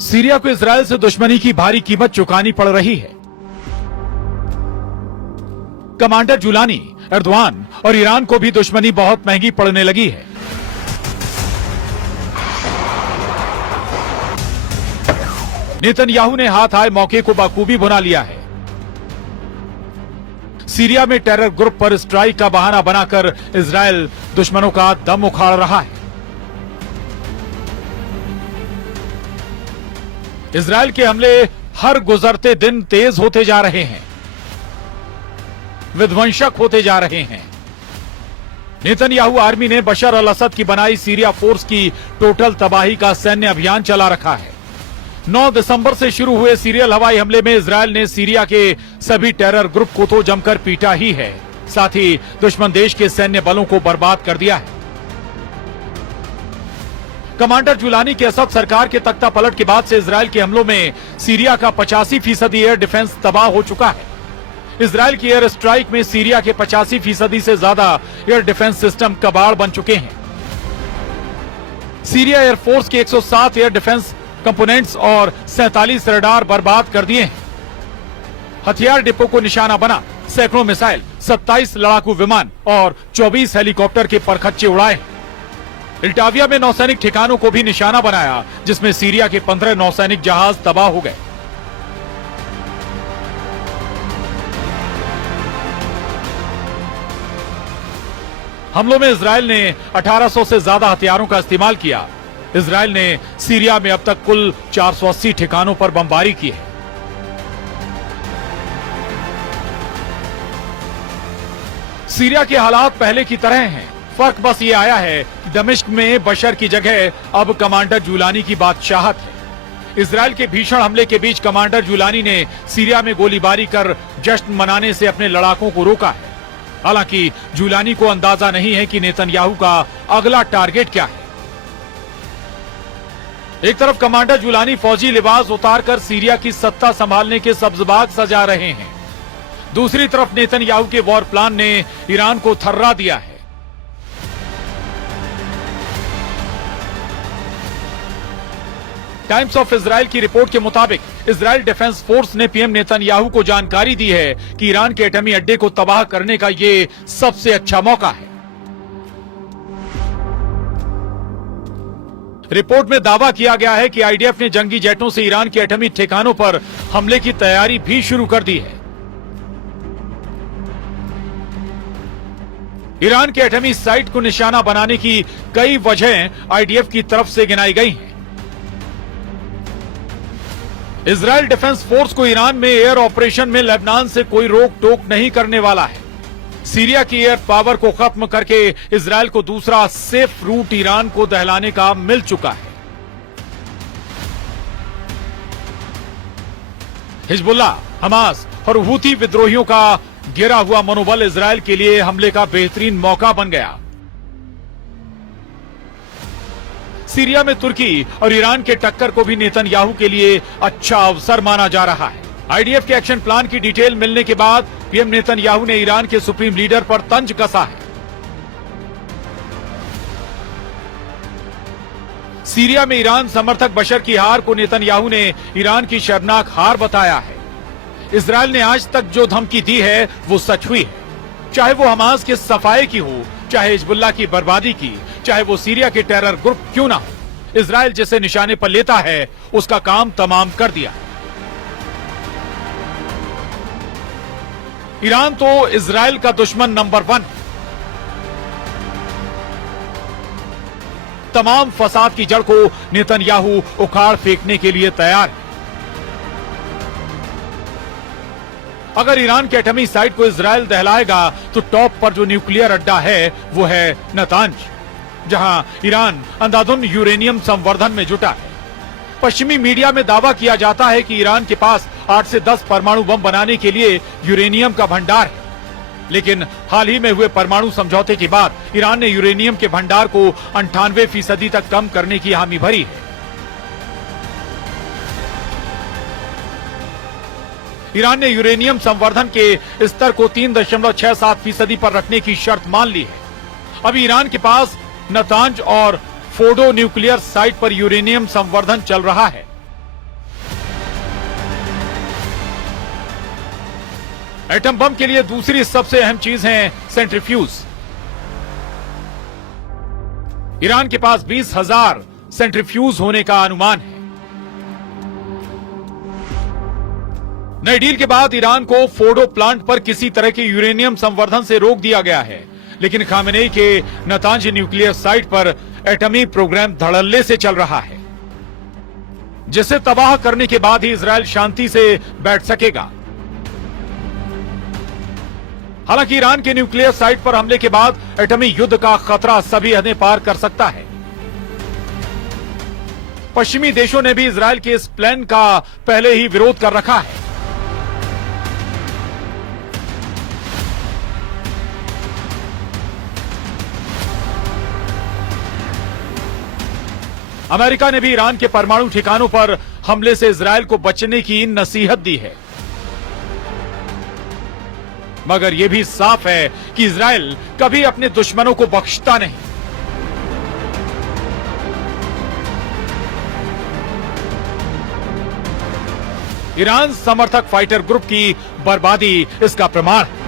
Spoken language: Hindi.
सीरिया को इजरायल से दुश्मनी की भारी कीमत चुकानी पड़ रही है। कमांडर जुलानी, एर्दोआन और ईरान को भी दुश्मनी बहुत महंगी पड़ने लगी है। नेतन्याहू ने हाथ आए मौके को बखूबी भुना लिया है। सीरिया में टेरर ग्रुप पर स्ट्राइक का बहाना बनाकर इजरायल दुश्मनों का दम उखाड़ रहा है। इजरायल के हमले हर गुजरते दिन तेज होते जा रहे हैं, विध्वंसक होते जा रहे हैं। नेतन्याहू आर्मी ने बशर अल असद की बनाई सीरिया फोर्स की टोटल तबाही का सैन्य अभियान चला रखा है। 9 दिसंबर से शुरू हुए सीरियल हवाई हमले में इजरायल ने सीरिया के सभी टेरर ग्रुप को तो जमकर पीटा ही है, साथ ही दुश्मन देश के सैन्य बलों को बर्बाद कर दिया है। कमांडर जुलानी के असद सरकार के तख्ता पलट के बाद से इजरायल के हमलों में सीरिया का 85% एयर डिफेंस तबाह हो चुका है। इजरायल की एयर स्ट्राइक में सीरिया के 85% से ज्यादा एयर डिफेंस सिस्टम कबाड़ बन चुके हैं। सीरिया एयरफोर्स के 107 एयर डिफेंस कंपोनेंट्स और 47 रडार बर्बाद कर दिए हैं। हथियार डिपो को निशाना बना सैकड़ों मिसाइल, 27 लड़ाकू विमान और 24 हेलीकॉप्टर के परखच्चे उड़ाए। इल्टाविया में नौसैनिक ठिकानों को भी निशाना बनाया, जिसमें सीरिया के 15 नौसैनिक जहाज तबाह हो गए। हमलों में इजरायल ने 1800 से ज्यादा हथियारों का इस्तेमाल किया। इजरायल ने सीरिया में अब तक कुल 480 ठिकानों पर बमबारी की है। सीरिया के हालात पहले की तरह हैं। फर्क बस ये आया है कि दमिश्क में बशर की जगह अब कमांडर जुलानी की बादशाहत है। इजरायल के भीषण हमले के बीच कमांडर जुलानी ने सीरिया में गोलीबारी कर जश्न मनाने से अपने लड़ाकों को रोका है। हालांकि जुलानी को अंदाजा नहीं है कि नेतन्याहू का अगला टारगेट क्या है। एक तरफ कमांडर जुलानी फौजी लिबास उतारकर सीरिया की सत्ता संभालने के सब्जबाग सजा रहे हैं, दूसरी तरफ नेतन्याहू के वॉर प्लान ने ईरान को थर्रा दिया है। टाइम्स ऑफ इजराइल की रिपोर्ट के मुताबिक इजराइल डिफेंस फोर्स ने पीएम नेतन्याहू को जानकारी दी है कि ईरान के एटमी अड्डे को तबाह करने का ये सबसे अच्छा मौका है। रिपोर्ट में दावा किया गया है कि आईडीएफ ने जंगी जेटों से ईरान के एटमी ठिकानों पर हमले की तैयारी भी शुरू कर दी है। ईरान के एटमी साइट को निशाना बनाने की कई वजहें आईडीएफ की तरफ से गिनाई गई हैं। इजरायल डिफेंस फोर्स को ईरान में एयर ऑपरेशन में लेबनान से कोई रोक टोक नहीं करने वाला है। सीरिया की एयर पावर को खत्म करके इजरायल को दूसरा सेफ रूट ईरान को दहलाने का मिल चुका है। हिजबुल्लाह, हमास और हूथी विद्रोहियों का गिरा हुआ मनोबल इजरायल के लिए हमले का बेहतरीन मौका बन गया। सीरिया में तुर्की और ईरान के टक्कर को भी नेतन्याहू के लिए अच्छा अवसर माना जा रहा है। आईडीएफ के एक्शन प्लान की डिटेल मिलने के बाद पीएम नेतन्याहू ने ईरान के सुप्रीम लीडर पर तंज कसा है। सीरिया में ईरान समर्थक बशर की हार को नेतन्याहू ने ईरान की शर्मनाक हार बताया है। इजरायल ने आज तक जो धमकी दी है वो सच हुई है, चाहे वो हमास के सफाए की हो, चाहे हिजबुल्लाह की बर्बादी की, चाहे वो सीरिया के टेरर ग्रुप क्यों ना हो। इजरायल जिसे निशाने पर लेता है उसका काम तमाम कर दिया। ईरान तो इजरायल का दुश्मन नंबर 1। तमाम फसाद की जड़ को नेतन्याहू उखाड़ फेंकने के लिए तैयार है। अगर ईरान के एटमी साइट को इजरायल दहलाएगा तो टॉप पर जो न्यूक्लियर अड्डा है वो है नतांज, जहां ईरान अंधाधुंध यूरेनियम संवर्धन में जुटा है। पश्चिमी मीडिया में दावा किया जाता है कि ईरान के पास 8 से 10 परमाणु बम बनाने के लिए यूरेनियम का भंडार है, लेकिन हाल ही में हुए परमाणु समझौते के बाद ईरान ने यूरेनियम के भंडार को 98% तक कम करने की हामी भरी है। ईरान ने यूरेनियम संवर्धन के स्तर को 3.67% पर रखने की शर्त मान ली है। अब ईरान के पास नतांज और फोर्डो न्यूक्लियर साइट पर यूरेनियम संवर्धन चल रहा है। एटम बम के लिए दूसरी सबसे अहम चीज है सेंट्रीफ्यूज। ईरान के पास 20,000 सेंट्रीफ्यूज होने का अनुमान है। नई डील के बाद ईरान को फोर्डो प्लांट पर किसी तरह के यूरेनियम संवर्धन से रोक दिया गया है, लेकिन खामेनेई के नतांज न्यूक्लियर साइट पर एटमी प्रोग्राम धड़ल्ले से चल रहा है, जिसे तबाह करने के बाद ही इजरायल शांति से बैठ सकेगा। हालांकि ईरान के न्यूक्लियर साइट पर हमले के बाद एटमी युद्ध का खतरा सभी हदें पार कर सकता है। पश्चिमी देशों ने भी इजरायल के इस प्लान का पहले ही विरोध कर रखा है। अमेरिका ने भी ईरान के परमाणु ठिकानों पर हमले से इजरायल को बचने की नसीहत दी है, मगर यह भी साफ है कि इजरायल कभी अपने दुश्मनों को बख्शता नहीं। ईरान समर्थक फाइटर ग्रुप की बर्बादी इसका प्रमाण है।